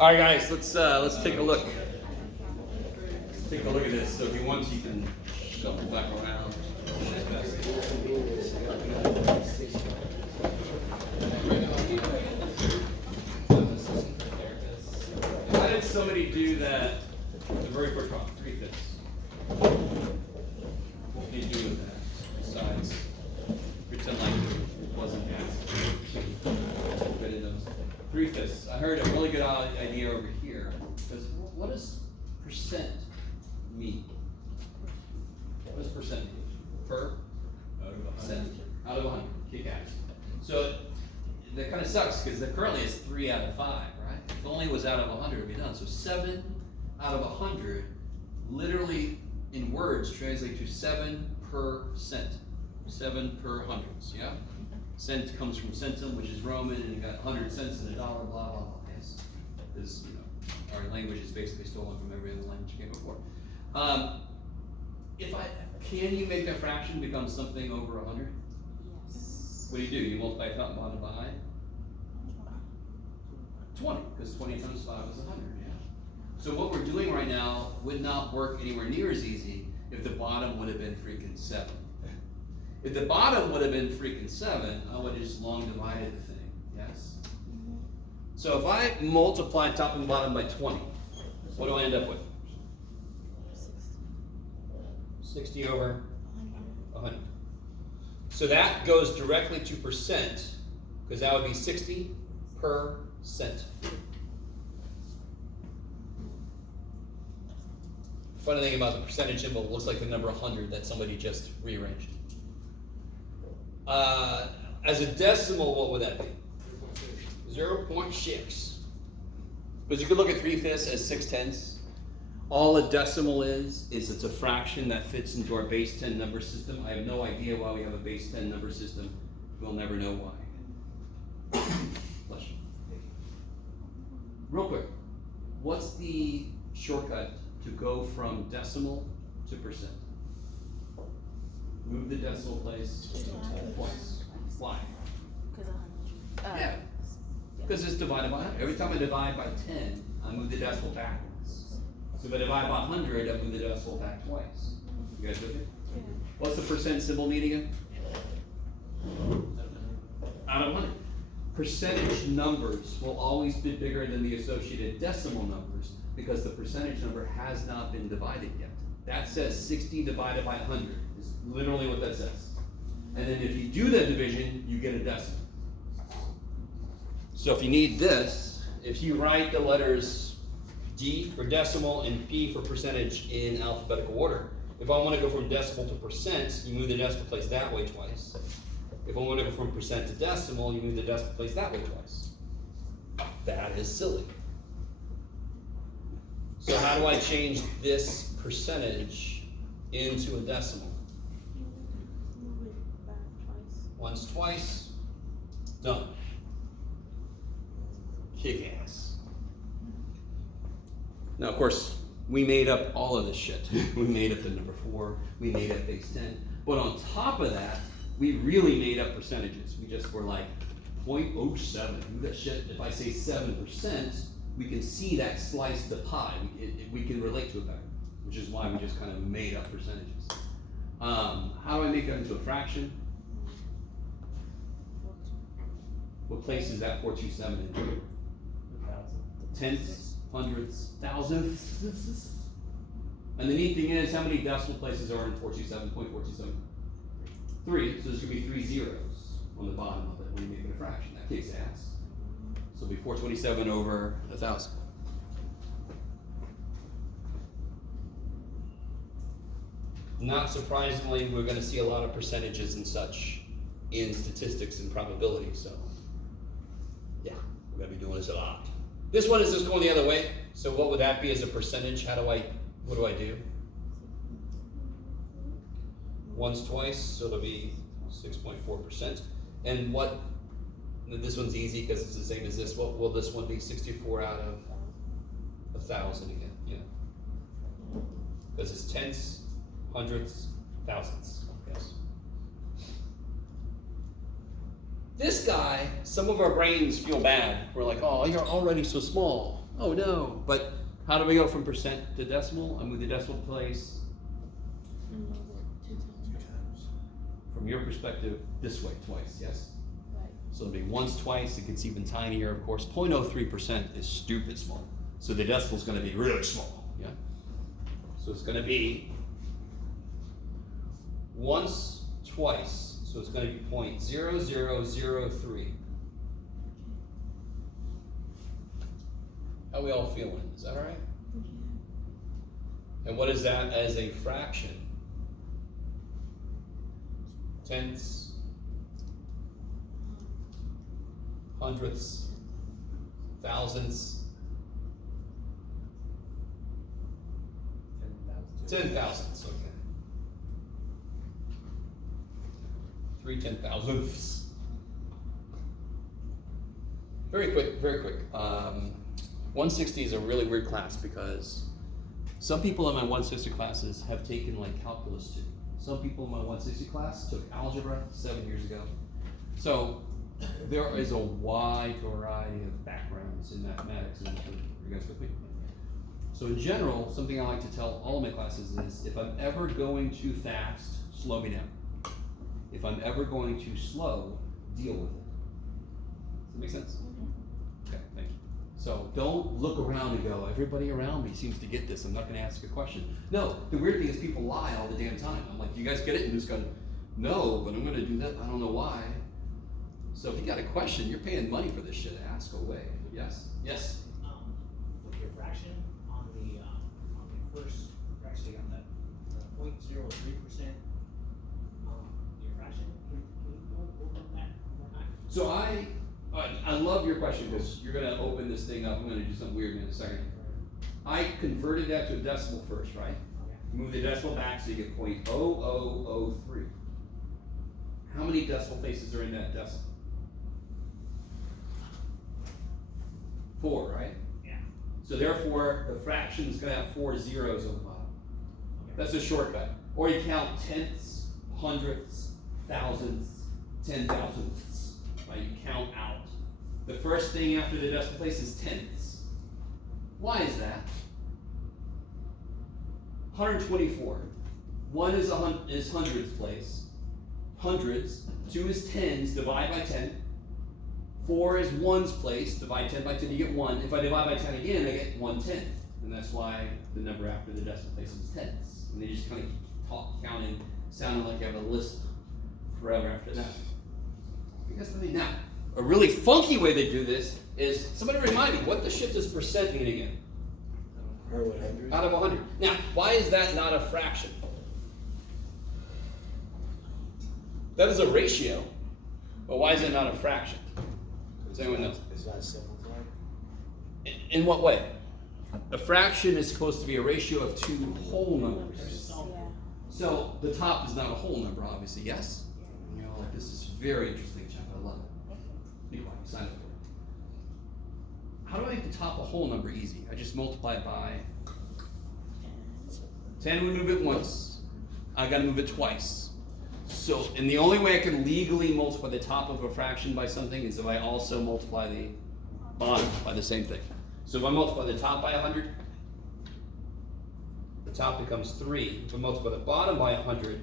All right, guys, let's take a look. Take a look at this. So if you want, you can shuffle back around. How did somebody do that? The very first one, 3/5. What did you do with that? Besides pretend like it wasn't gas. 3/5. I heard a really good idea over here. Because what does percent mean? What does percent mean? Per? Cent. Out of 100. Kick ass. So that kind of sucks because currently it's 3 out of 5, right? If only it was out of 100, it would be done. So 7 out of 100, literally in words, translate to 7 per cent. 7 per hundreds, yeah? Cent comes from centum, which is Roman, and you got 100 cents in a dollar, blah, blah, blah. Yes. Because, our language is basically stolen from every other language came before. Can you make a fraction become something over 100? Yes. What do? You multiply top and bottom by 20, because 20 times 5 is 100, yeah. So what we're doing right now would not work anywhere near as easy if the bottom would have been freaking 7. If the bottom would have been freaking 7, I would have just long divided the thing, yes? Mm-hmm. So if I multiply top and bottom by 20, what do I end up with? 60 over 100. So that goes directly to percent, because that would be 60 per cent. Funny thing about the percentage symbol, it looks like the number 100 that somebody just rearranged. As a decimal, what would that be? 0.6. Because you could look at 3/5 as 6/10. All a decimal is it's a fraction that fits into our base 10 number system. I have no idea why we have a base 10 number system. We'll never know why. Bless you. Real quick, what's the shortcut to go from decimal to percent? Move the decimal place twice. Why? Yeah. Because it's divided by 100. Every time I divide by 10, I move the decimal backwards. So if I divide by 100, I move the decimal back twice. You guys with me? Yeah. What's the percent symbol mean again? Out of 100. Percentage numbers will always be bigger than the associated decimal numbers because the percentage number has not been divided yet. That says 60 divided by 100 is literally what that says. And then if you do that division, you get a decimal. So if you need this, if you write the letters D for decimal and P for percentage in alphabetical order, if I want to go from decimal to percent, you move the decimal place that way twice. If I want to go from percent to decimal, you move the decimal place that way twice. That is silly. So how do I change this percentage into a decimal? Move it back twice. Once, twice, done. Kick ass. Now, of course, we made up all of this shit. We made up the number 4, we made up base 10. But on top of that, we really made up percentages. We just were like 0.07. Do that shit. If I say 7%, we can see that slice the pie. We can relate to it better, which is why we just kind of made up percentages. How do I make that into a fraction? What place is that 427 in? Tenths, hundredths, thousandths. And the neat thing is, how many decimal places are in 427.427? 3, so there's going to be 3 zeros on the bottom of it when you make it a fraction. That kicks ass. So it'll be 427 over 1,000. Not surprisingly, we're going to see a lot of percentages and such in statistics and probability, so yeah, we're going to be doing this a lot. This one is just going the other way, so what would that be as a percentage? What do I do? Once, twice, so it'll be 6.4%. And this one's easy because it's the same as this. What will this one be? 64 out of 1,000 again, yeah. Because it's tenths, hundredths, thousandths, yes. This guy, some of our brains feel bad. We're like, oh, you're already so small. Oh no, but how do we go from percent to decimal? I move the decimal place And move it 2 times. from your perspective this way twice, yes? Right. So it'll be once, twice, it gets even tinier, of course. 0.03% is stupid small. So the decimal's gonna be really small, yeah? So it's gonna be once, twice, so it's gonna be 0.0003. How we all feeling? Is that all right? And what is that as a fraction? Tenths, hundredths, thousandths, 10,000ths, okay. 3 10,000ths. Very quick, very quick. 160 is a really weird class because some people in my 160 classes have taken like calculus 2. Some people in my 160 class took algebra 7 years ago. So there is a wide variety of backgrounds in mathematics. Are you guys with me? So in general, something I like to tell all of my classes is if I'm ever going too fast, slow me down. If I'm ever going too slow, deal with it. Does that make sense? Okay, thank you. So don't look around and go, everybody around me seems to get this, I'm not gonna ask a question. No, the weird thing is people lie all the damn time. I'm like, you guys get it? And just go, no, but I'm gonna do that, I don't know why. So if you got a question, you're paying money for this shit, ask away. Yes? Yes? With your fraction on the first, actually on the 0.03%, your fraction, can you go over that one more time? So I love your question because you're gonna open this thing up. I'm gonna do something weird in a second. I converted that to a decimal first, right? Okay. Move the decimal back so you get 0.0003. How many decimal places are in that decimal? 4, right? Yeah. So therefore, the fraction is gonna have 4 zeros on the bottom. Okay. That's a shortcut. Or you count tenths, hundredths, thousandths, 10,000ths, right? You count out. The first thing after the decimal place is tenths. Why is that? 124. 1 is hundredths place. Hundreds. 2 is tens, divide by 10. 4 is ones place, divide 10 by 10, you get 1. If I divide by 10 again, I get 1/10. And that's why the number after the decimal place is tenths. And they just kind of keep counting, sounding like you have a list forever after that. You guys what I mean? Now, a really funky way they do this is, somebody remind me, what the shit does percent mean again? Out of 100. Now, why is that not a fraction? That is a ratio, but why is it not a fraction? Does anyone know? It's not simplified. In what way? A fraction is supposed to be a ratio of 2 whole numbers. Yeah. So the top is not a whole number, obviously, yes? You know, like, this is very interesting, Jeff. I love it. Be quiet, sign up for it. How do I make the top a whole number easy? I just multiply it by 10 we move it once. I gotta move it twice. So, and the only way I can legally multiply the top of a fraction by something is if I also multiply the bottom by the same thing. So if I multiply the top by 100, the top becomes 3. If I multiply the bottom by 100,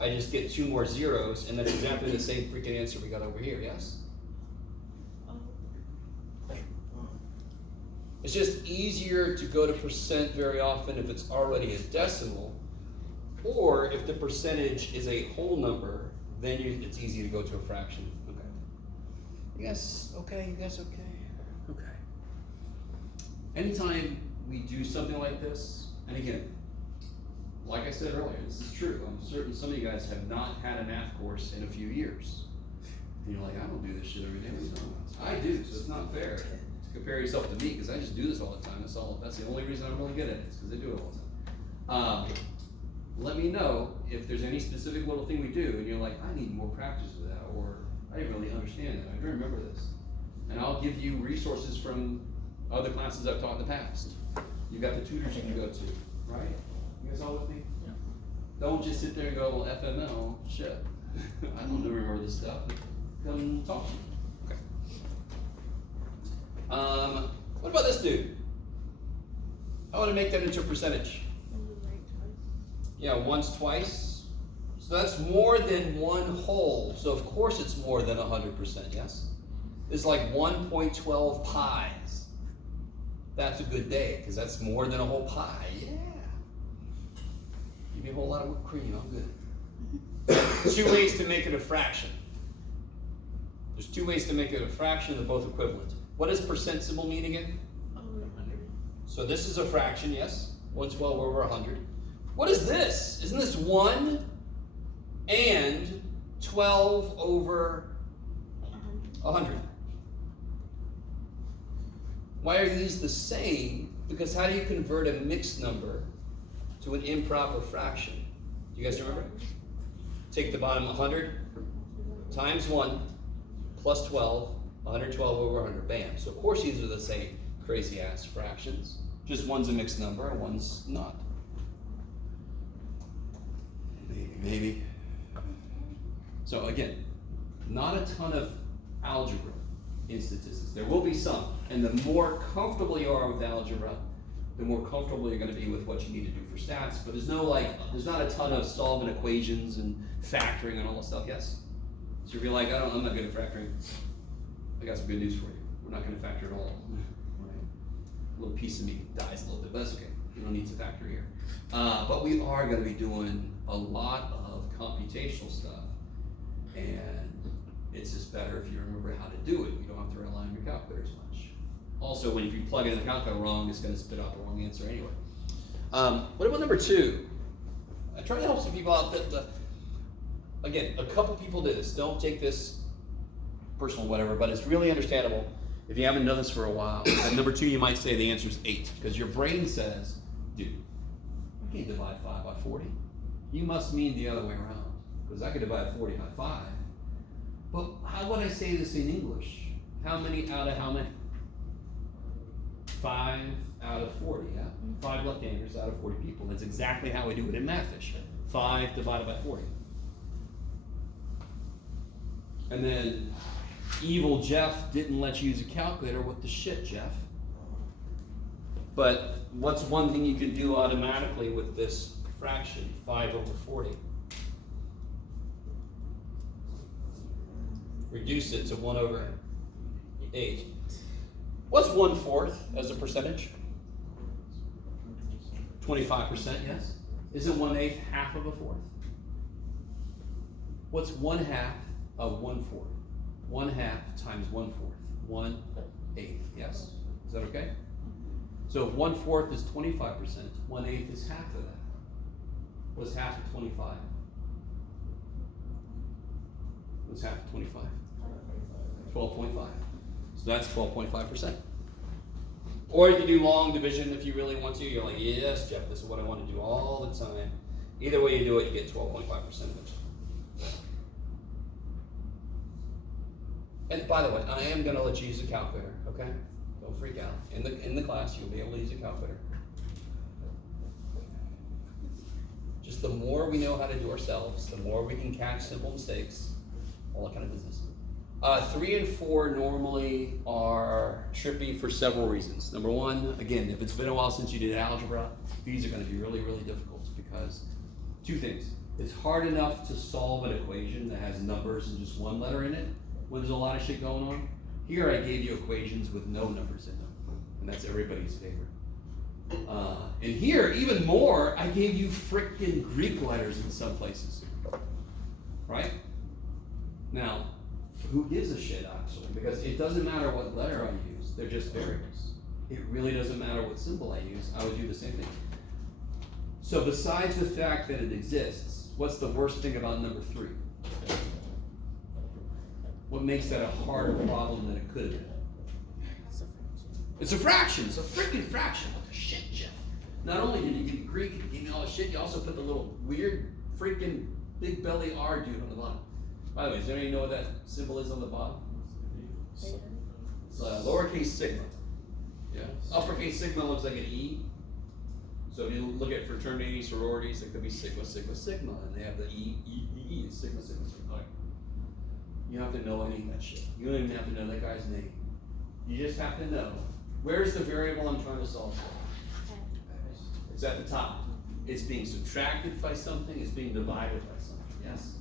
I just get 2 more zeros, and that's exactly the same freaking answer we got over here, yes? It's just easier to go to percent very often if it's already a decimal, or if the percentage is a whole number, then it's easy to go to a fraction. Okay. You guys okay? You guys okay? Okay. Anytime we do something like this, and again, like I said earlier, this is true. I'm certain some of you guys have not had a math course in a few years. And you're like, I don't do this shit every day. I do, so it's not fair to compare yourself to me because I just do this all the time. That's the only reason I'm really good at it, is because I do it all the time. Let me know if there's any specific little thing we do and you're like, I need more practice with that, or I didn't really understand that. I don't remember this. And I'll give you resources from other classes I've taught in the past. You've got the tutors you can go to, right? You guys all with me? Yeah. Don't just sit there and go, well, FML, shit. I don't remember this stuff. Come talk to me. Okay. What about this dude? I want to make that into a percentage. Yeah, once, twice. So that's more than one whole. So of course it's more than 100%, yes? It's like 1.12 pies. That's a good day, because that's more than a whole pie. Yeah. Give me a whole lot of whipped cream, I'm good. 2 ways to make it a fraction. There's 2 ways to make it a fraction, they're both equivalent. What does percent symbol mean again? So this is a fraction, yes? 112 over 100. What is this? Isn't this 1 and 12 over 100? Why are these the same? Because how do you convert a mixed number to an improper fraction? Do you guys remember? Take the bottom 100 times 1 plus 12, 112 over 100. Bam. So of course these are the same crazy ass fractions. Just one's a mixed number and one's not. Maybe. So again, not a ton of algebra in statistics. There will be some. And the more comfortable you are with algebra, the more comfortable you're going to be with what you need to do for stats. But there's not a ton of solving equations and factoring and all that stuff, yes? So if you're like, I'm not good at factoring, I got some good news for you. We're not going to factor at all. Right? A little piece of me dies a little bit, but that's okay. You don't need to factor here. But we are going to be doing a lot of computational stuff. And it's just better if you remember how to do it. You don't have to rely on your calculator as much. Also, if you plug it in the calculator wrong, it's going to spit out the wrong answer anyway. What about number 2? I try to help some people out. Again, a couple people did this. Don't take this personal, whatever, but it's really understandable if you haven't done this for a while. At number 2, you might say the answer is 8, because your brain says, dude, I can't divide 5 by 40. You must mean the other way around, because I could divide 40 by 5. But how would I say this in English? How many out of how many? 5 out of 40, yeah? 5 left-handers out of 40 people. That's exactly how we do it in Mathfish. 5 divided by 40. And then evil Jeff didn't let you use a calculator. What the shit, Jeff? But what's one thing you can do automatically with this fraction, 5 over 40? Reduce it to 1 over 8. What's 1/4 as a percentage? 25%, yes? Isn't 1/8 half of a fourth? What's 1/2 of 1/4? 1/2 times 1/4. 1/8, yes? Is that okay? So if 1/4 is 25%, 1/8 is half of that. What's half of 25? What's half of 25? 12.5. So that's 12.5%. Or you can do long division if you really want to. You're like, yes, Jeff, this is what I want to do all the time. Either way you do it, you get 12.5% eventually. And by the way, I am going to let you use a calculator, okay? Don't freak out. In the class, you'll be able to use a calculator. Just the more we know how to do ourselves, the more we can catch simple mistakes, all that kind of business. 3 and 4 normally are trippy for several reasons. Number 1, again, if it's been a while since you did algebra, these are going to be really, really difficult because 2 things. It's hard enough to solve an equation that has numbers and just 1 letter in it when there's a lot of shit going on. Here I gave you equations with no numbers in them, and that's everybody's favorite. And here, even more, I gave you frickin' Greek letters in some places, right? Now, who gives a shit, actually? Because it doesn't matter what letter I use, they're just variables. It really doesn't matter what symbol I use, I would do the same thing. So besides the fact that it exists, what's the worst thing about number 3? What makes that a harder problem than it could have been? It's a fraction. It's a freaking fraction. What the shit, Jeff? Not only did you give me Greek and you gave me all the shit, you also put the little weird freaking big belly R dude on the bottom. By the way, does anybody know what that symbol is on the bottom? It's lowercase sigma. Yeah. Uppercase sigma looks like an E. So if you look at fraternity, sororities, it could be sigma, sigma, sigma, and they have the E, it's sigma, sigma, sigma. You don't have to know any of that shit. You don't even have to know that guy's name. You just have to know, where's the variable I'm trying to solve for? It's at the top. It's being subtracted by something, it's being divided by something, yes?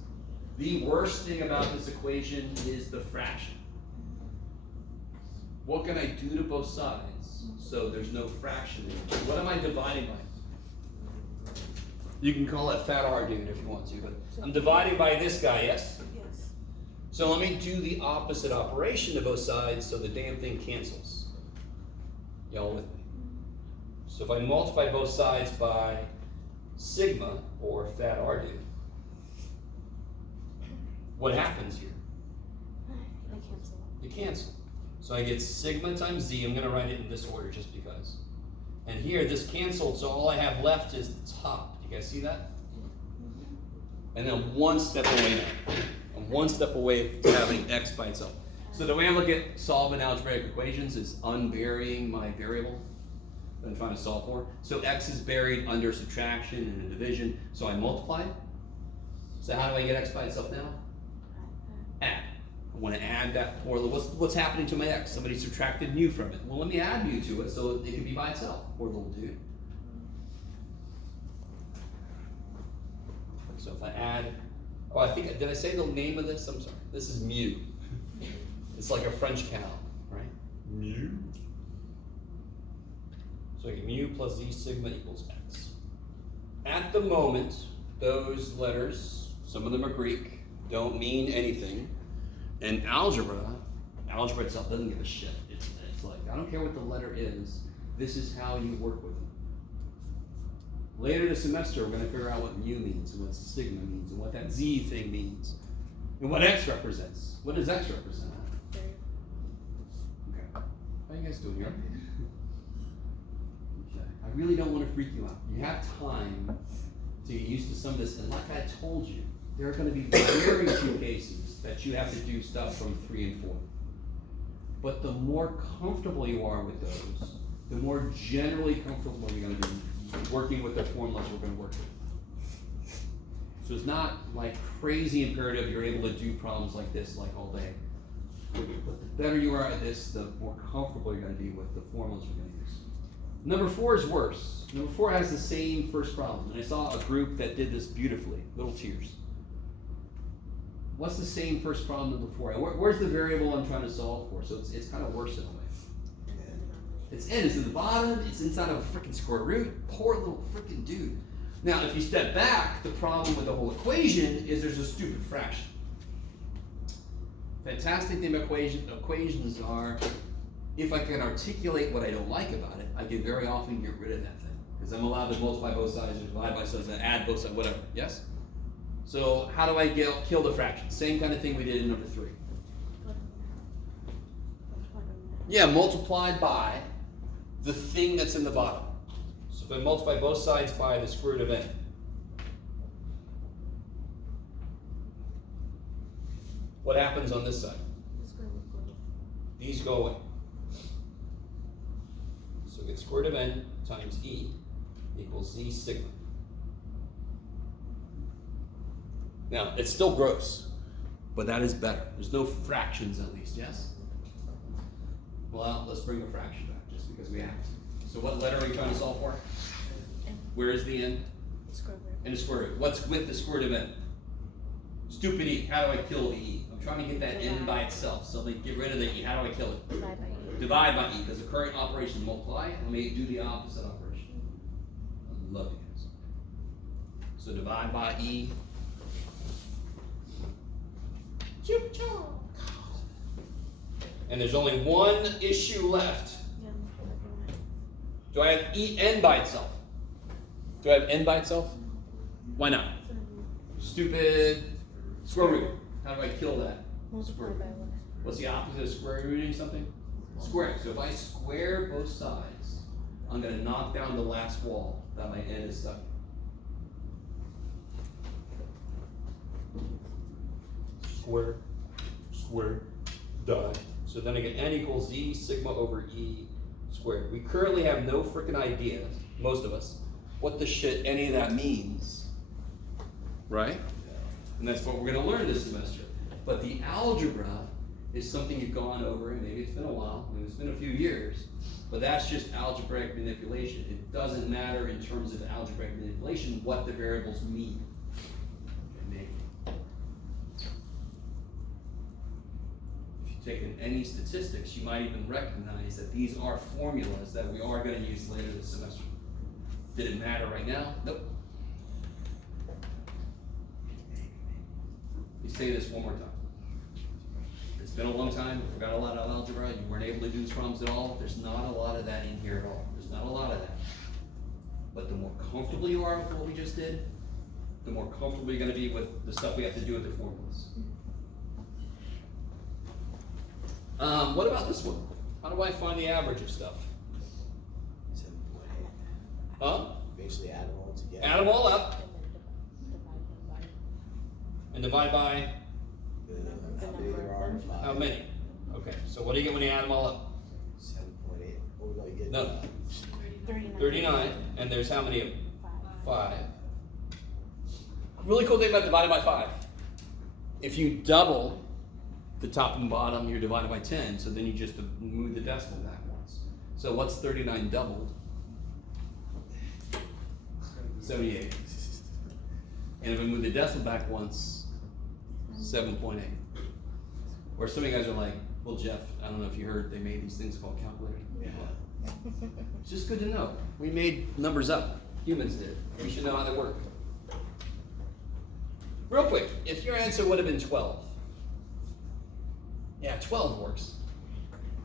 The worst thing about this equation is the fraction. What can I do to both sides so there's no fraction in it? What am I dividing by? You can call it fat R, dude, if you want to, but I'm dividing by this guy, yes? Yes. So let me do the opposite operation to both sides so the damn thing cancels. Y'all with me? So if I multiply both sides by sigma, or fat R, dude, what happens here? I cancel. You cancel. So I get sigma times z. I'm going to write it in this order just because. And here, this canceled, so all I have left is the top. You guys see that? And then one step away now. I'm one step away from having x by itself. So the way I look at solving algebraic equations is unburying my variable that I'm trying to solve for. So x is buried under subtraction and a division, so I multiply. So how do I get x by itself now? Add. I want to add that poor little, what's happening to my x? Somebody subtracted mu from it. Well, let me add mu to it so it can be by itself. Poor little dude. So if I add, oh, I think, did I say the name of this? I'm sorry. This is mu. It's like a French cow, right? Mu. So I get mu plus z sigma equals x. At the moment, those letters, some of them are Greek, don't mean anything. And algebra itself doesn't give a shit. It's like, I don't care what the letter is, this is how you work with them. Later this semester, we're going to figure out what mu means, and what sigma means, and what that z thing means, and what x represents. What does x represent? Okay. How are you guys doing here? Okay. I really don't want to freak you out. You have time to get used to some of this, and like I told you, there are going to be very few cases that you have to do stuff from 3 and 4. But the more comfortable you are with those, the more generally comfortable you're going to be working with the formulas we're going to work with. So it's not like crazy imperative you're able to do problems like this like all day. But the better you are at this, the more comfortable you're going to be with the formulas we're going to use. Number 4 is worse. Number 4 has the same first problem. And I saw a group that did this beautifully. Little tears. What's the same first problem number 4? Where's the variable I'm trying to solve for? So it's kind of worse in a way. It's n. It's in the bottom. It's inside of a freaking square root. Poor little freaking dude. Now, if you step back, the problem with the whole equation is there's a stupid fraction. Fantastic thing about equations are, if I can articulate what I don't like about it, I can very often get rid of that thing. Because I'm allowed to multiply both sides, or divide by sides, and add both sides, whatever. Yes? So how do I kill the fraction? Same kind of thing we did in number 3. Yeah, multiplied by the thing that's in the bottom. So if I multiply both sides by the square root of n, what happens on this side? These go away. So we get square root of n times e equals z sigma. Now, it's still gross, but that is better. There's no fractions at least, yes? Well, let's bring a fraction back, just because we have to. So what letter are we trying to solve for? N. Where is the n? Square root. And the square root. What's with the square root of n? Stupid e. How do I kill the e? I'm trying to get that n by itself. So let me get rid of the e. How do I kill it? Divide by e. Divide by e, because the current operation is multiply. Let me do the opposite operation. I love you guys. So divide by e. And there's only one issue left. Yeah. Do I have n by itself? Do I have n by itself? Why not? Stupid square root. How do I kill that? Multiply by what? What's the opposite of square rooting something? Square. So if I square both sides, I'm going to knock down the last wall that my n is stuck in. Square, square, die. So then I get n equals z sigma over e squared. We currently have no freaking idea, most of us, what the shit any of that means. Right? And that's what we're going to learn this semester. But the algebra is something you've gone over, and maybe it's been a while, maybe it's been a few years, but that's just algebraic manipulation. It doesn't matter in terms of algebraic manipulation what the variables mean. Okay, maybe. If you've taken any statistics, you might even recognize that these are formulas that we are going to use later this semester. Did it matter right now? Nope. Let me say this one more time. It's been a long time, we forgot a lot of algebra, you weren't able to do these problems at all. There's not a lot of that in here at all. There's not a lot of that. But the more comfortable you are with what we just did, the more comfortable you're gonna be with the stuff we have to do with the formulas. What about this one? How do I find the average of stuff? 7.8. Huh? Basically add them all together. Add them all up and divide by How many there are? 5. how many? Okay, so what do you get when you add them all up? 7.8. Oh, no, you get No. 39. 39, and there's how many of them? 5. 5. Really cool thing about dividing by 5. If you double the top and bottom, you're divided by 10, so then you just move the decimal back once. So what's 39 doubled? 78. And if I move the decimal back once, 7.8. Or some of you guys are like, well, Jeff, I don't know if you heard, they made these things called calculators. Yeah. It's just good to know. We made numbers up. Humans did. We should know how they work. Real quick, if your answer would have been 12. Yeah, 12 works.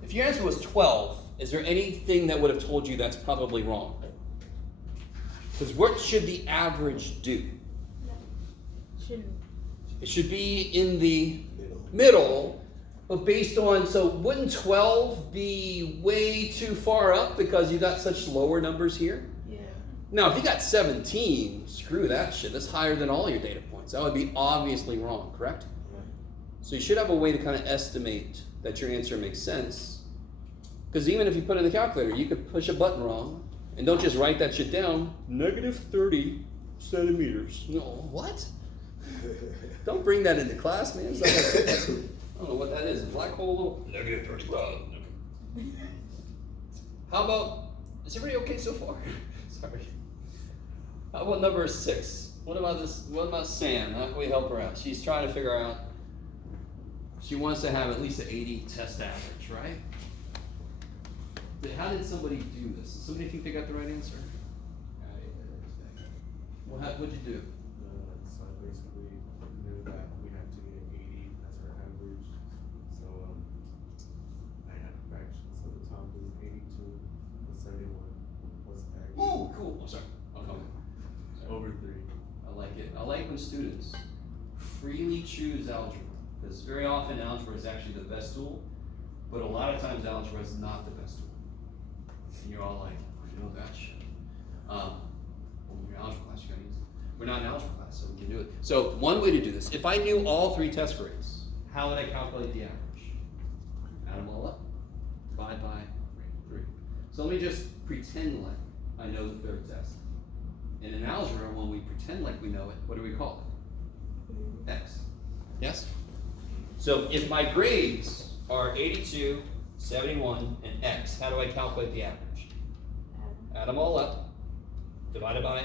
If your answer was 12, is there anything that would have told you that's probably wrong? Because what should the average do? Shouldn't. It should be in the Middle. middle, but based on, so wouldn't 12 be way too far up because you got such lower numbers here? Yeah. Now, if you got 17, screw that shit. That's higher than all your data points. That would be obviously wrong, correct? Right. So you should have a way to kind of estimate that your answer makes sense. Because even if you put it in the calculator, you could push a button wrong, and don't just write that shit down, negative 30 centimeters. No, what? Don't bring that into class, man. It's like I don't know what that is. A black hole, little negative 30. How about, is everybody okay so far? Sorry. How about number 6? What about this? What about Sam? How can we help her out? She's trying to figure out, she wants to have at least an 80 test average, right? How did somebody do this? Does somebody think they got the right answer? Well, what'd you do? So I basically knew that we had to get 80 as our average. So I had a fraction. So the top is 82, the 71 plus X. Oh, cool. I'm sorry. I'll come. Over 3. I like it. I like when students freely choose algebra, because very often algebra is actually the best tool, but a lot of times algebra is not the best tool. And you're all like, I know that shit. Well, in your algebra class, you gotta use it. We're not in algebra class, so we can do it. So one way to do this, if I knew all 3 test grades, how would I calculate the average? Add them all up, divide by 3. So let me just pretend like I know the 3rd test. And in algebra, when we pretend like we know it, what do we call it? X. Yes? So if my grades are 82, 71, and X, how do I calculate the average? Add them all up, divided by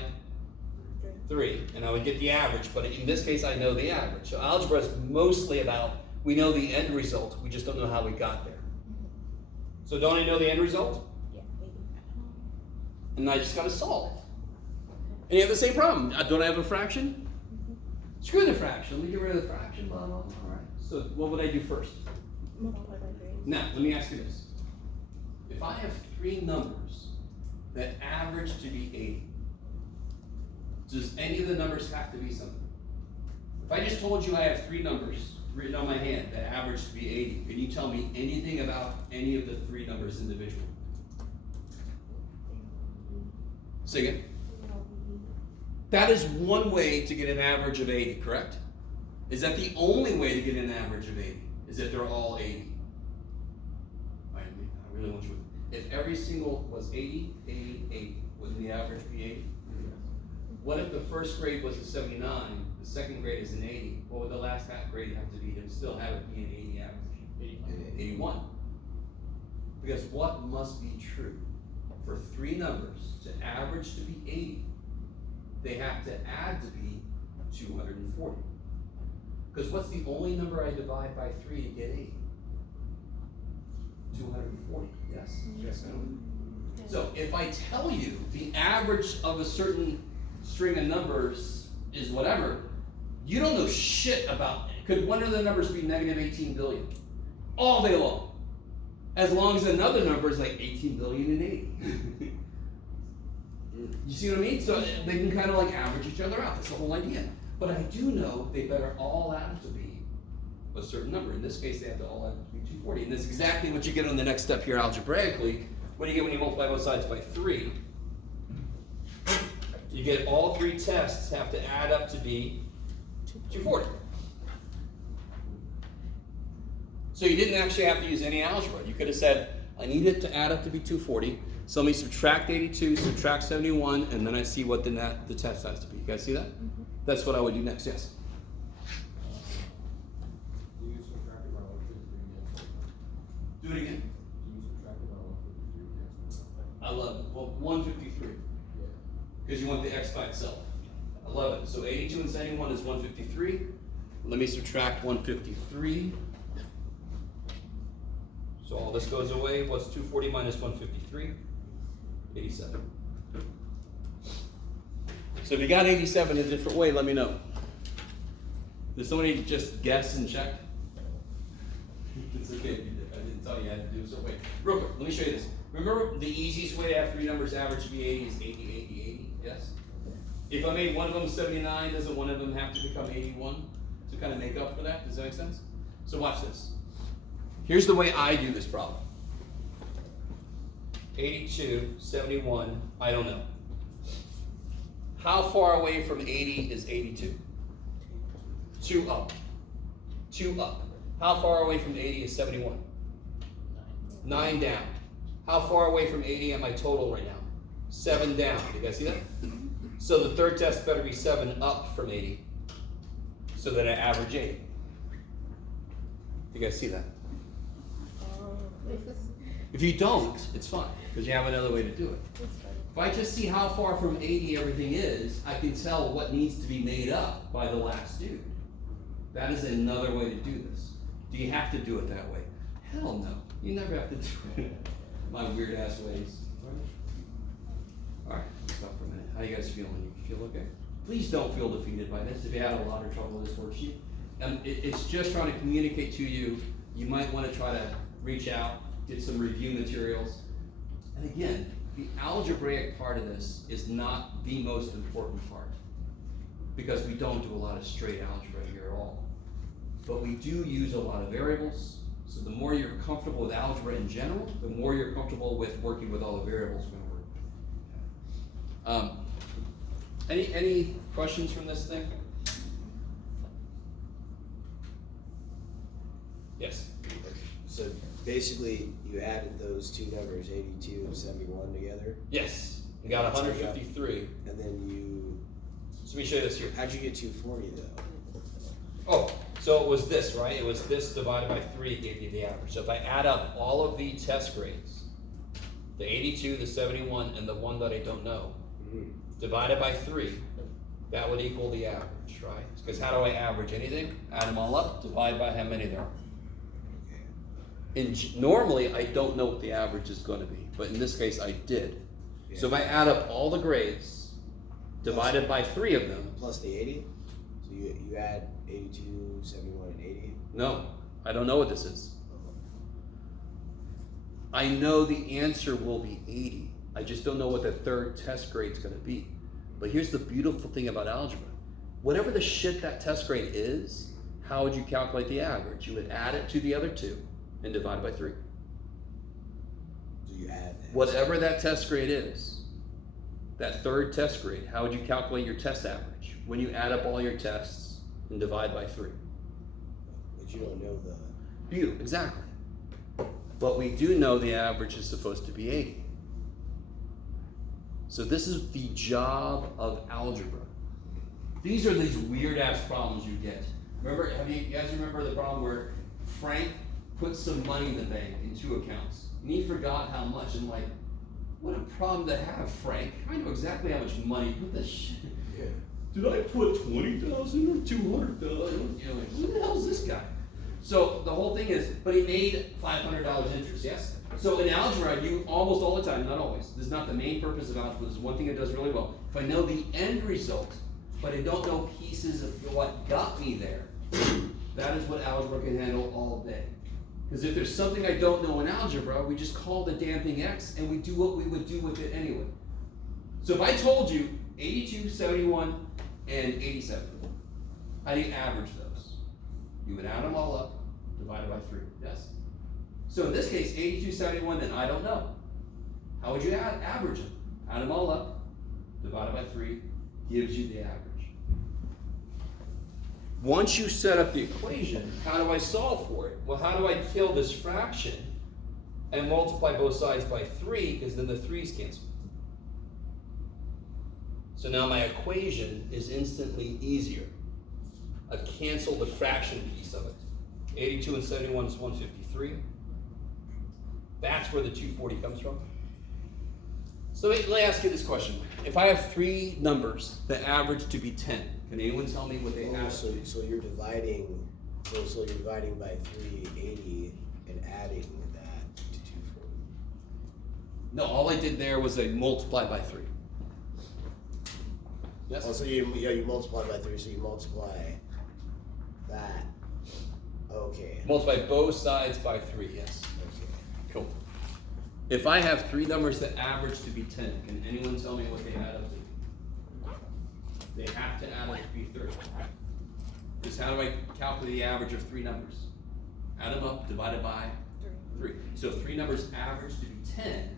3, and I would get the average, but in this case I know the average. So algebra is mostly about, we know the end result, we just don't know how we got there. So don't I know the end result? Yeah. And I just gotta solve. And you have the same problem. Don't I have a fraction? Screw the fraction, let me get rid of the fraction, blah, blah, blah. All right. So what would I do first? Multiply by 3. Now, let me ask you this. If I have 3 numbers that average to be 80, does any of the numbers have to be something? If I just told you I have 3 numbers written on my hand that average to be 80, can you tell me anything about any of the 3 numbers individually? Say again. That is one way to get an average of 80, correct? Is that the only way to get an average of 80? Is that they're all 80? I really want you to. If every single was 80, 80, 80, wouldn't the average be 80? What if the first grade was a 79, the second grade is an 80? What would the last grade have to be to still have it be an 80 average? 81. Because what must be true? For three numbers to average to be 80, they have to add to be 240. Because what's the only number I divide by 3 to get 80? 240, yes? Yes, no? So if I tell you the average of a certain string of numbers is whatever, you don't know shit about it. Could one of the numbers be negative 18 billion? All day long. As long as another number is like 18 billion and 80. You see what I mean? So they can kind of like average each other out. That's the whole idea. But I do know they better all add up to be a certain number. In this case, they have to all add up to be 240. And that's exactly what you get on the next step here algebraically. What do you get when you multiply both sides by 3? You get all three tests have to add up to be 240. So you didn't actually have to use any algebra. You could have said, I need it to add up to be 240. So let me subtract 82, subtract 71, and then I see what the test has to be. You guys see that? Mm-hmm. That's what I would do next, yes. Do you subtract about 153 against 1? Do it again. Do you subtract about 153 against 1? I love it. Well, 153. Yeah. Because you want the x by itself. I love it. So 82 and 71 is 153. Let me subtract 153. So all this goes away. What's 240 minus 153? 87. So if you got 87 in a different way, let me know. Did somebody just guess and check? It's okay if you did. I didn't tell you how to do it. So wait, real quick, let me show you this. Remember the easiest way to have three numbers average to be 80 is 80, 80, 80, yes? If I made one of them 79, doesn't one of them have to become 81 to kind of make up for that? Does that make sense? So watch this. Here's the way I do this problem. 82, 71, I don't know. How far away from 80 is 82? 2 up. 2 up. How far away from 80 is 71? 9 down. How far away from 80 am I total right now? 7 down. You guys see that? So the third test better be 7 up from 80 so that I average 80. You guys see that? If you don't, it's fine, because you have another way to do it. If I just see how far from 80 everything is, I can tell what needs to be made up by the last dude. That is another way to do this. Do you have to do it that way? Hell no. You never have to do it my weird ass ways. Alright, stop for a minute. How you guys feeling? You feel okay? Please don't feel defeated by this if you had a lot of trouble with this worksheet. It's just trying to communicate to you. You might want to try to reach out, get some review materials. And again, the algebraic part of this is not the most important part, because we don't do a lot of straight algebra here at all. But we do use a lot of variables, so the more you're comfortable with algebra in general, the more you're comfortable with working with all the variables we're going to work. Any questions from this thing? Yes? So basically, you added those two numbers, 82 and 71 together, Yes. We got 153. and then you, So let me show you this here. how'd you get 240 though? Oh, so it was this, right? It was this divided by 3 gave you the average. So if I add up all of the test grades, the 82, the 71, and the one that I don't know, divided by 3, that would equal the average, right? Because how do I average anything? Add them all up, divide by how many there are. Normally, I don't know what the average is going to be, but in this case, I did. Yeah. So if I add up all the grades, divided by 3 of them, Plus the 80? So you add 82, 71, and 80? no, I don't know what this is. I know the answer will be 80. I just don't know what the third test grade is going to be. But here's the beautiful thing about algebra. Whatever the shit that test grade is, how would you calculate the average? You would add it to the other 2 and divide by 3. So you add that. Whatever that test grade is, that third test grade, how would you calculate your test average? When you add up all your tests and divide by 3. But you don't know the... Beautiful, exactly. But we do know the average is supposed to be 80. So this is the job of algebra. These are these weird ass problems you get. Remember, you guys remember the problem where Frank put some money in the bank in 2 accounts. And he forgot how much. And like, what a problem to have, Frank. I know exactly how much money. What the shit? Yeah. Did I put 20,000 or 200,000? You know, like, who the hell is this guy? So the whole thing is, but he made $500 interest, yes? So in algebra, you almost all the time, not always, this is not the main purpose of algebra, this is one thing it does really well. If I know the end result, but I don't know pieces of what got me there, that is what algebra can handle all day. Because if there's something I don't know in algebra, we just call the damn thing x and we do what we would do with it anyway. So if I told you 82, 71, and 87, how do you average those? You would add them all up, divided by 3, yes? So in this case, 82, 71, then I don't know. How would you average them? Add them all up, divided by 3, gives you the average. Once you set up the equation, how do I solve for it? Well, how do I kill this fraction and multiply both sides by 3, because then the 3's cancel. So now my equation is instantly easier. I've canceled the fraction piece of it. 82 and 71 is 153. That's where the 240 comes from. So let me ask you this question. If I have 3 numbers that average to be 10, can anyone tell me what they Oh, have? so you're dividing, so you're dividing by 380 and adding that to 240. No, all I did there was I multiplied by 3. Yes? Oh, so you multiply by 3, so you multiply that. Okay. Multiply both sides by 3, yes. Okay. Cool. If I have 3 numbers that average to be 10, can anyone tell me what they add up to? They have to add up to be 30. Because how do I calculate the average of 3 numbers? Add them up, divided by 3. So if 3 numbers average to be 10,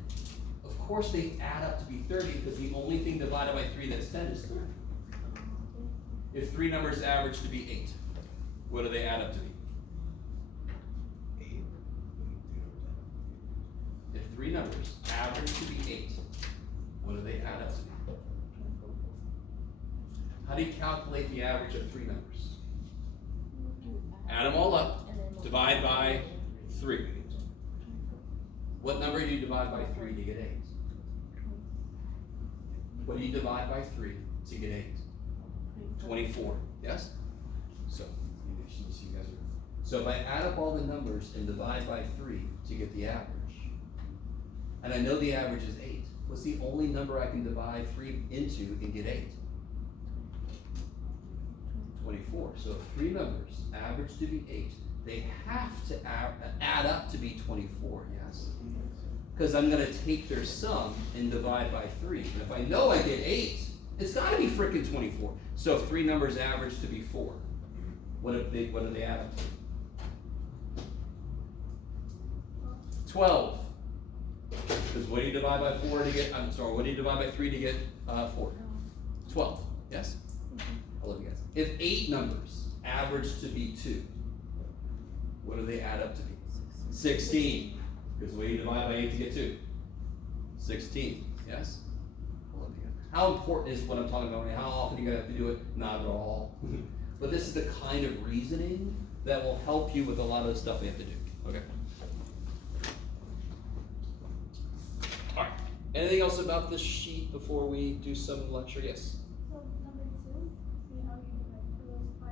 of course they add up to be 30, because the only thing divided by 3 that's 10 is 30. If 3 numbers average to be 8, what do they add up to be? 8. If 3 numbers average to be 8, what do they add up to be? How do you calculate the average of 3 numbers? Add them all up, divide by 3. What number do you divide by 3 to get 8? What do you divide by 3 to get 8? 24, yes? So if I add up all the numbers and divide by 3 to get the average, and I know the average is 8, what's the only number I can divide 3 into and get 8? 24. So if 3 numbers average to be 8, they have to add up to be 24, yes? Because I'm going to take their sum and divide by 3. But if I know I get 8, it's got to be frickin' 24. So if 3 numbers average to be 4, what do they add up to? 12. Because what do you divide by 4 to get, what do you divide by 3 to get 4? 12, yes? I love you guys. If 8 numbers average to be 2, what do they add up to be? 16. Because what do you divide by 8 to get 2? 16, yes? I love you guys. How important is what I'm talking about? How often do you guys have to do it? Not at all. But this is the kind of reasoning that will help you with a lot of the stuff we have to do. Okay? Alright. Anything else about this sheet before we do some lecture? Yes? So number 2, see how you divide those 5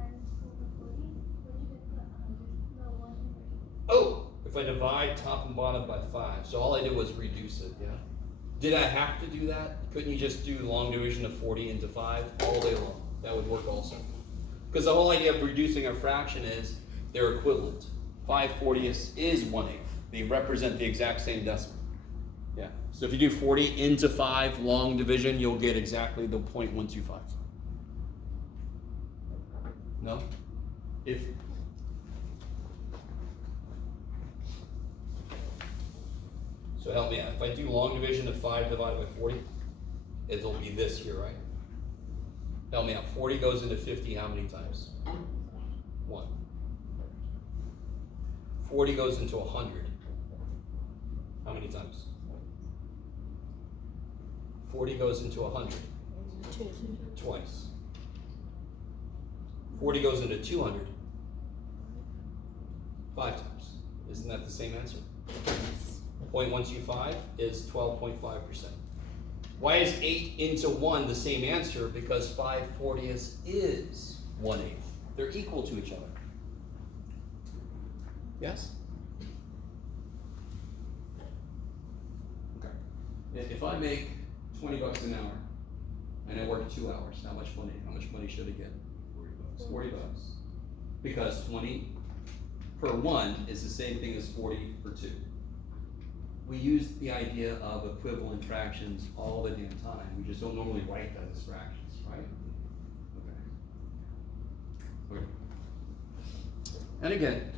over 40? What you get the 100, the 1 and 30? Oh! If I divide top and bottom by 5, so all I did was reduce it, yeah. Did I have to do that? Couldn't you just do long division of 40 into 5 all day long? That would work also. Because the whole idea of reducing a fraction is they're equivalent. 5/40 is 1/8. They represent the exact same decimal. Yeah. So if you do 40 into 5 long division, you'll get exactly the 0.125. No? So help me out. If I do long division of 5 divided by 40, it'll be this here, right? Help me out. 40 goes into 50 how many times? 1. 40 goes into 100. How many times? 40 goes into 100. Twice. 40 goes into 200. 5 times. Isn't Isn't that the same answer? 0.125 is 12.5%. Why is 8 into 1 the same answer? Because 5/40 is 1/8. They're equal to each other. Yes? Okay. If I make $20 an hour and I work 2 hours, how much money should I get? $40. Because 20 per 1 is the same thing as 40 per 2. We use the idea of equivalent fractions all the damn time. We just don't normally write that as fractions, right? Okay. And again,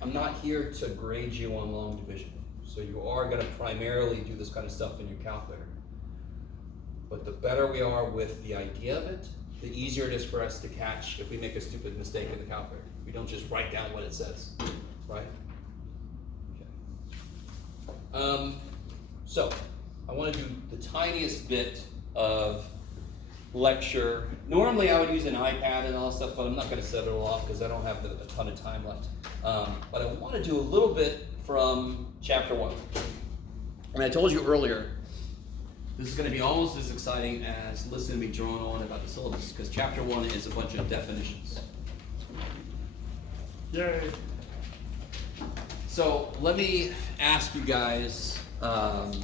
I'm not here to grade you on long division. So you are going to primarily do this kind of stuff in your calculator. But the better we are with the idea of it, the easier it is for us to catch if we make a stupid mistake in the calculator. We don't just write down what it says, right? Okay. So I want to do the tiniest bit of lecture. Normally I would use an iPad and all that stuff, but I'm not going to set it all off because I don't have a ton of time left. But I want to do a little bit from chapter 1. And I told you earlier, this is going to be almost as exciting as listening to me drone on about the syllabus, because chapter 1 is a bunch of definitions. Yay! So let me ask you guys, let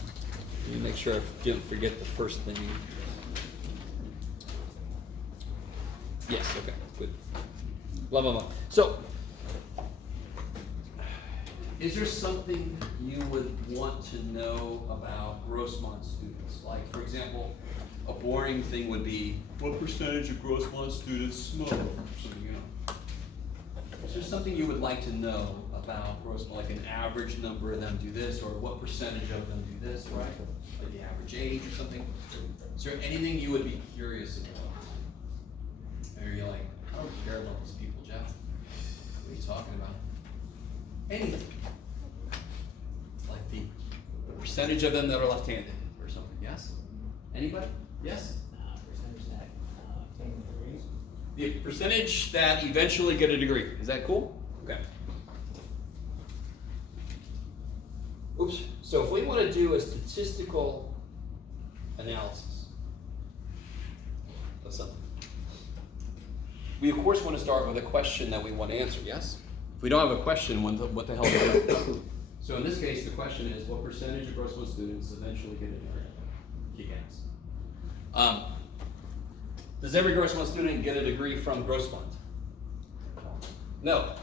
me make sure I didn't forget the first thing. Yes, okay, good. Blah, blah, blah. So, is there something you would want to know about Grossmont students? Like, for example, a boring thing would be, what percentage of Grossmont students smoke? Or something, you know. Is there something you would like to know about Grossmont, like an average number of them do this, or what percentage of them do this, right? Like the average age or something? Is there anything you would be curious about? Or you're like, I don't care about these people, Jeff. What are you talking about? Anything. Like the percentage of them that are left-handed or something, yes? Anybody? Yes? Percentage that obtain degrees. The percentage that eventually get a degree. Is that cool? Okay. Oops. So if we want to do a statistical analysis of something, we of course want to start with a question that we want to answer, yes? If we don't have a question, what the hell do we do? So in this case, the question is, what percentage of Grossmont students eventually get a degree? Kick ass. Does every Grossmont student get a degree from Grossmont? No.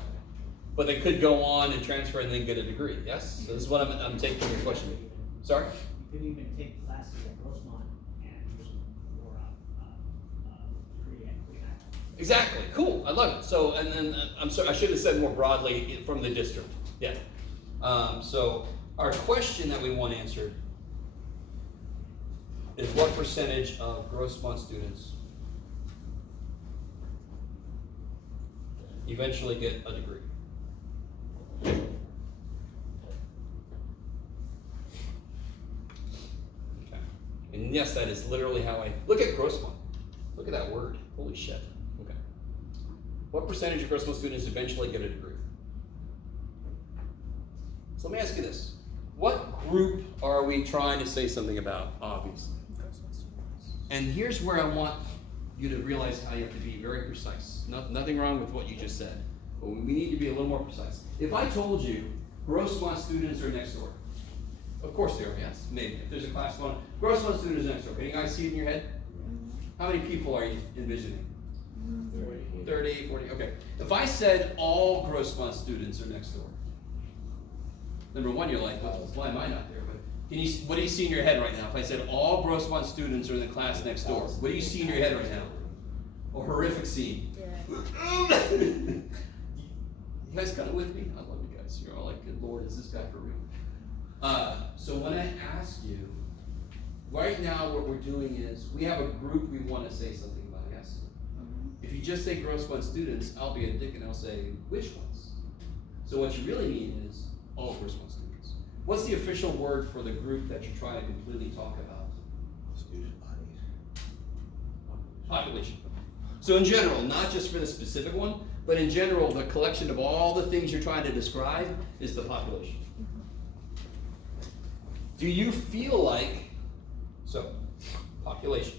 But they could go on and transfer and then get a degree, yes? So this is what I'm taking your question. Sorry? You could even take classes at Rosemont and use them for degree at Queen Island. Exactly. Cool. I love it. So, and then I'm sorry, I should have said more broadly from the district. Yeah. So our question that we want answered is what percentage of Grossmont students eventually get a degree? Okay. And yes, that is literally how I look at Grossmont. Look at that word. Holy shit. Okay. What percentage of Grossmont students eventually get a degree? So let me ask you this. What group are we trying to say something about, obviously? And here's where I want you to realize how you have to be very precise. Nothing wrong with what you just said, but we need to be a little more precise. If I told you Grossmont students are next door, of course they are, yes, maybe. If there's a class going, Grossmont students are next door. Can you guys see it in your head? How many people are you envisioning? 30, 40, okay. If I said all Grossmont students are next door, number one, you're like, well, why am I not there? But what do you see in your head right now? If I said all Grossmont students are in the class next door, what do you see in your head right now? A horrific scene. Yeah. You guys kind of with me? I love you guys. You're all like, good Lord, is this guy for real? So when I ask you, right now what we're doing is, we have a group we want to say something about, yes? If you just say Grossmont students, I'll be a dick and I'll say, which ones? So what you really mean is, all Grossmont students. What's the official word for the group that you're trying to completely talk about? Student body. Population. So in general, not just for the specific one, But in general, the collection of all the things you're trying to describe is the population. Do you feel like, so, population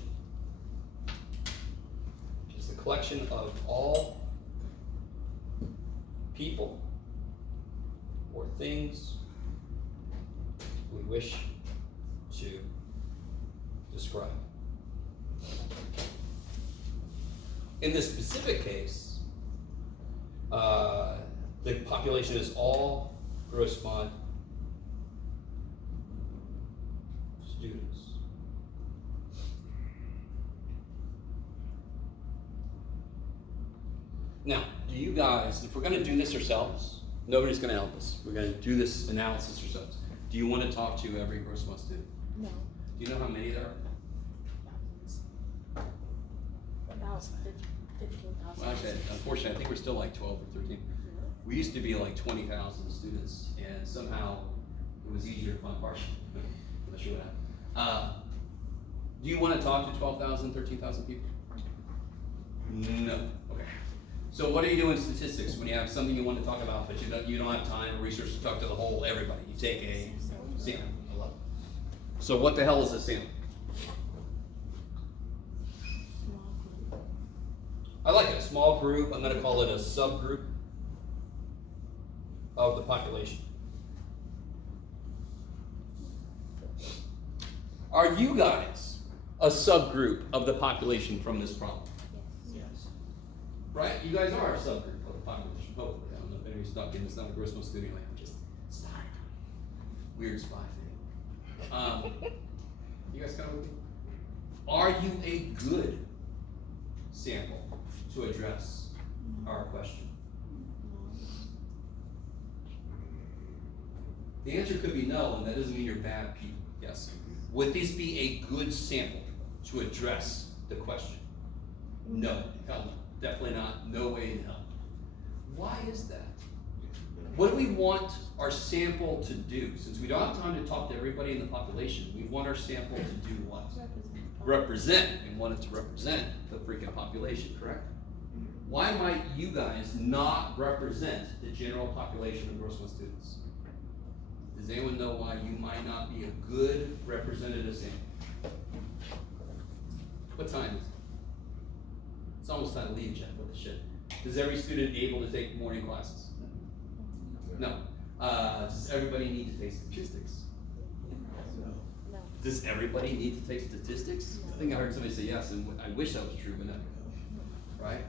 is the collection of all people or things we wish to describe. In this specific case, the population is all Grossmont students. Now, do you guys, if we're going to do this ourselves, nobody's going to help us. We're going to do this analysis ourselves. Do you want to talk to every Grossmont student? No. Do you know how many there are? About 15,000. Well, actually, unfortunately, I think we're still like 12 or 13. We used to be like 20,000 students, and somehow it was easier to find partial. I'm not sure what happened. Do you want to talk to 12,000, 13,000 people? No. Okay. So what do you do in statistics when you have something you want to talk about, but you don't have time or research to talk to the whole everybody? You take a sample. I love it. So what the hell is a sample? I like it, a small group. I'm going to call it a subgroup of the population. Are you guys a subgroup of the population from this problem? Yes. Right? You guys are a subgroup of the population. Hopefully. I don't know if anybody's stuck in this. Not a Grossmont studio. I'm just spy. Weird spy thing. You guys kind of with me? Are you a good sample to address our question? The answer could be no, and that doesn't mean you're bad people. Yes. Would these be a good sample to address the question? No. Hell no. Definitely not. No way in hell. Why is that? What do we want our sample to do? Since we don't have time to talk to everybody in the population, we want our sample to do what? Represent. We want it to represent the freaking population, correct? Why might you guys not represent the general population of Grossmont students? Does anyone know why you might not be a good representative sample? What time is it? It's almost time to leave, Jeff. What the shit? Is every student able to take morning classes? No. Does everybody need to take statistics? No. Does everybody need to take statistics? I think I heard somebody say yes, and I wish that was true, but no. Right?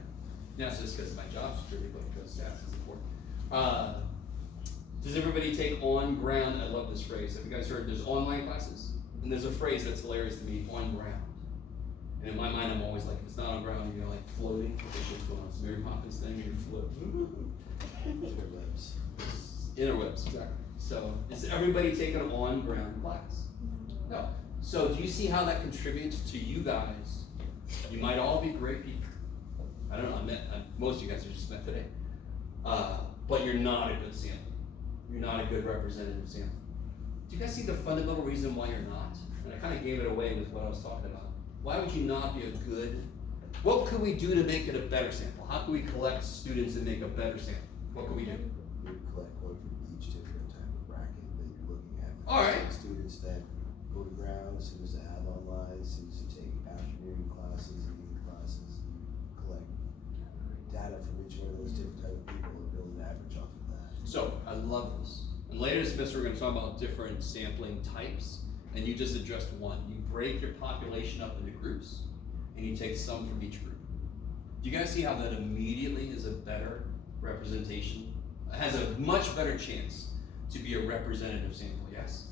Not just because my job's true, but because stats is important. Does everybody take on ground? I love this phrase. Have you guys heard there's online classes? And there's a phrase that's hilarious to me, on ground. And in my mind, I'm always like, if it's not on ground, you're like floating. What's going on? It's Mary Poppins thing, and you float. Interwebs, exactly. So, is everybody taking an on ground class? No. So, do you see how that contributes to you guys? You might all be great people. I don't know, most of you guys are just met today. But you're not a good sample. You're not a good representative sample. Do you guys see the fundamental reason why you're not? And I kind of gave it away with what I was talking about. Why would you not be a good, what could we do to make it a better sample? How can we collect students and make a better sample? What can we do? We collect one from each different type of bracket that you're looking at. All right. Students that go to ground, students that have online, students that take afternoon classes, evening classes, collect data from each one of those different type of people and build an average off of that. So, I love this. And later this semester, we're going to talk about different sampling types, and you just addressed one. You break your population up into groups, and you take some from each group. Do you guys see how that immediately is a better representation? It has a much better chance to be a representative sample, yes?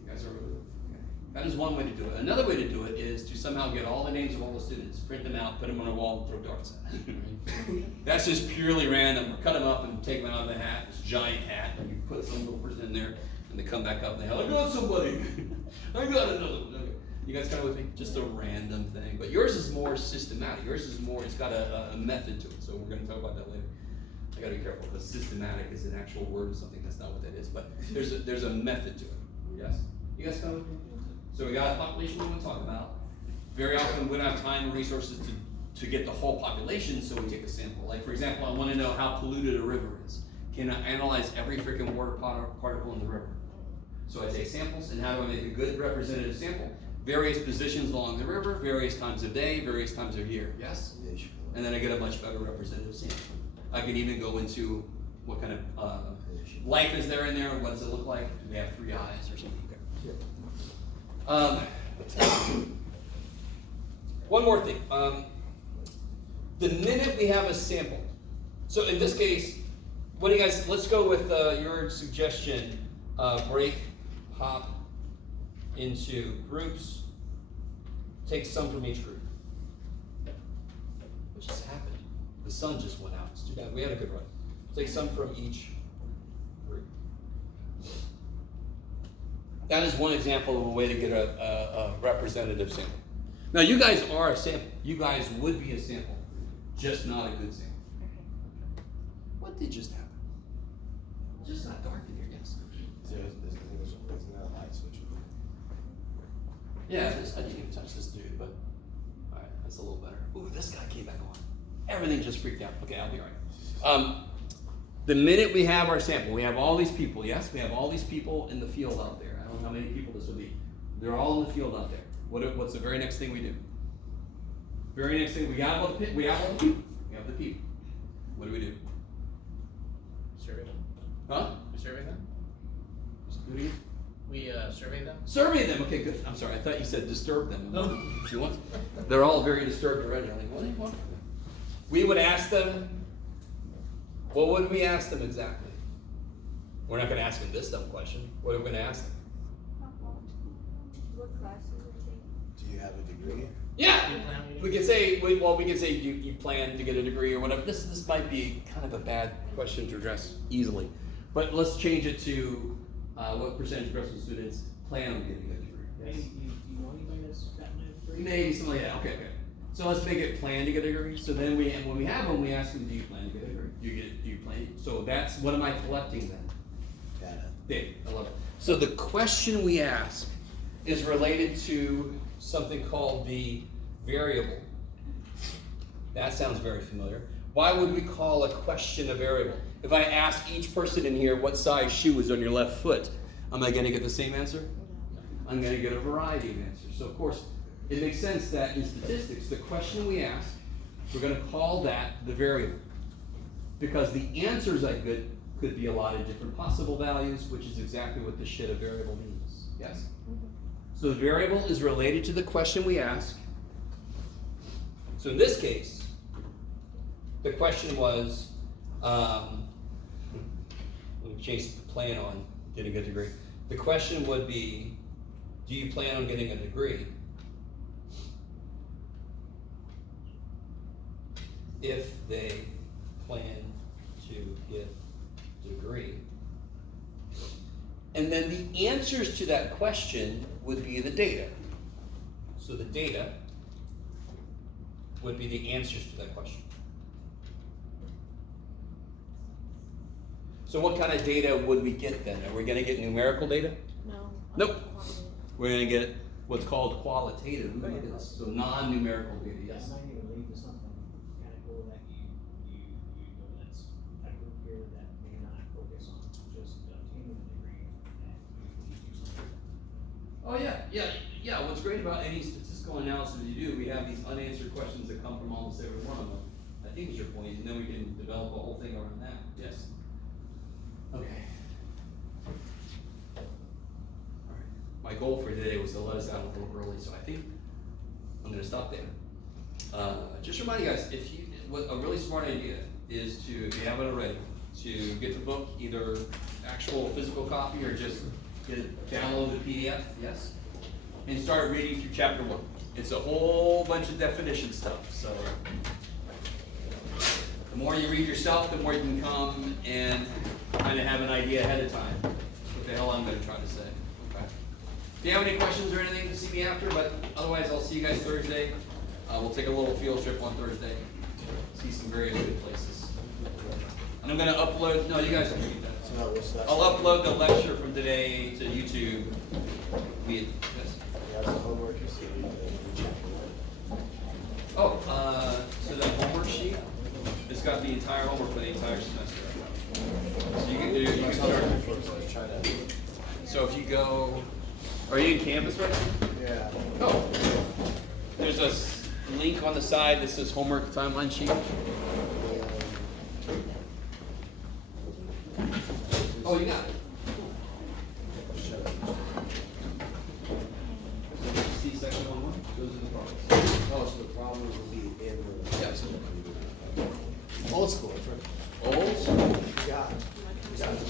You guys are okay. That is one way to do it. Another way to do it is to somehow get all the names of all the students, print them out, put them on a wall, and throw darts at it. That's just purely random. Or cut them up and take them out of the hat, this giant hat, and you put some little person in there, and they come back up and they I got somebody. I got another one. Okay. You guys kind of with me? Just a random thing. But yours is more systematic. Yours is more, it's got a method to it. So we're going to talk about that later. I got to be careful because systematic is an actual word of something. That's not what that is. But there's a method to it. Yes? You guys come with me? So we got a population we want to talk about. Very often we don't have time and resources to to get the whole population, so we take a sample. Like for example, I want to know how polluted a river is. Can I analyze every freaking water particle in the river? So I take samples, and how do I make a good representative sample? Various positions along the river, various times of day, various times of year, yes? And then I get a much better representative sample. I can even go into what kind of life is there in there, what does it look like? Do they have 3 eyes or something? One more thing. The minute we have a sample, so in this case, what do you guys, let's go with your suggestion, break, hop into groups, take some from each group. What just happened? The sun just went out. It's too bad. We had a good run. Take some from each group. That is one example of a way to get a representative sample. Now you guys are a sample. You guys would be a sample, just not a good sample. What did just happen? It's just not dark in here, yes. There's not a light switch. Yeah, I didn't even touch this dude, but all right, that's a little better. Ooh, this guy came back on. Everything just freaked out. Okay, I'll be all right. The minute we have our sample, we have all these people, yes? We have all these people in the field out there. I don't know how many people this would be. They're all in the field out there. What's the very next thing we do? Very next thing, we have all the people. We have the people. What do? Survey them. Huh? We survey them. Just do it again. We survey them. Survey them. Okay, good. I'm sorry. I thought you said disturb them. No. If you want. They're all very disturbed already. I'm like, what do you want? We would ask them. What would we ask them exactly? We're not going to ask them this dumb question. What are we going to ask them? What classes are they? Do you have a degree? Yeah. You plan on We could say. We could say you plan to get a degree or whatever. This might be kind of a bad question to address easily, but let's change it to what percentage of graduate students plan on getting a degree. Maybe you know anybody that's gotten a degree? Maybe something like that. Okay. So let's make it plan to get a degree. So then when we have them, we ask them, do you plan to get a degree? Do you plan? So that's, what am I collecting then? Data. I love it. So the question we ask is related to something called the variable. That sounds very familiar. Why would we call a question a variable? If I ask each person in here what size shoe is on your left foot, am I going to get the same answer? I'm going to get a variety of answers. So of course, it makes sense that in statistics, the question we ask, we're going to call that the variable. Because the answers I get could be a lot of different possible values, which is exactly what the shit a variable means. Yes? So the variable is related to the question we ask. So in this case, the question was, let me change the plan on getting a degree. The question would be, do you plan on getting a degree? If they plan to get a degree. And then the answers to that question would be the data. So the data would be the answers to that question. So what kind of data would we get then? Are we going to get numerical data? No. Nope. We're going to get what's called qualitative. Look at this. So non-numerical data, yes. That might even lead to something kind of cool that you know that's a group here that may not focus on just obtaining a degree, that you do something. Oh yeah. What's great about any statistical analysis you do, we have these unanswered questions that come from almost every one of them. I think is your point, and then we can develop a whole thing around that. Yes. Okay. All right. My goal for today was to let us out a little early, so I think I'm going to stop there. Just remind you guys, what a really smart idea is to, if you haven't already, to get the book, either actual physical copy or just download the PDF, yes, and start reading through chapter 1. It's a whole bunch of definition stuff, so the more you read yourself, the more you can come and kind of have an idea ahead of time what the hell I'm going to try to say. Okay. If you have any questions or anything, see me after, but otherwise I'll see you guys Thursday. We'll take a little field trip on Thursday, see some very good places. And I'm going to upload, no, you guys can read that. I'll upload the lecture from today to YouTube. Yes. That's the homework you see. Oh, Are you in Canvas right now? Yeah. Oh. There's a link on the side that says homework timeline sheet. Oh, you got it. See section 1-1? Those are the problems. Oh, so the problem will be in the. Yes. Old school, for. Old school. You got it. You got it.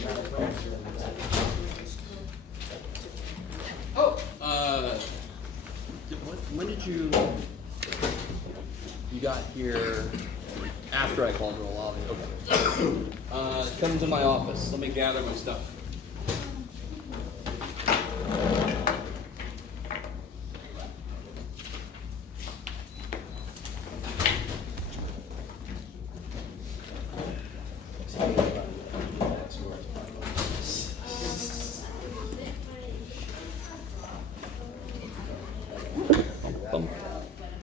Oh, when did you got here after I called her a lobby? Okay. Come to my office. Let me gather my stuff. That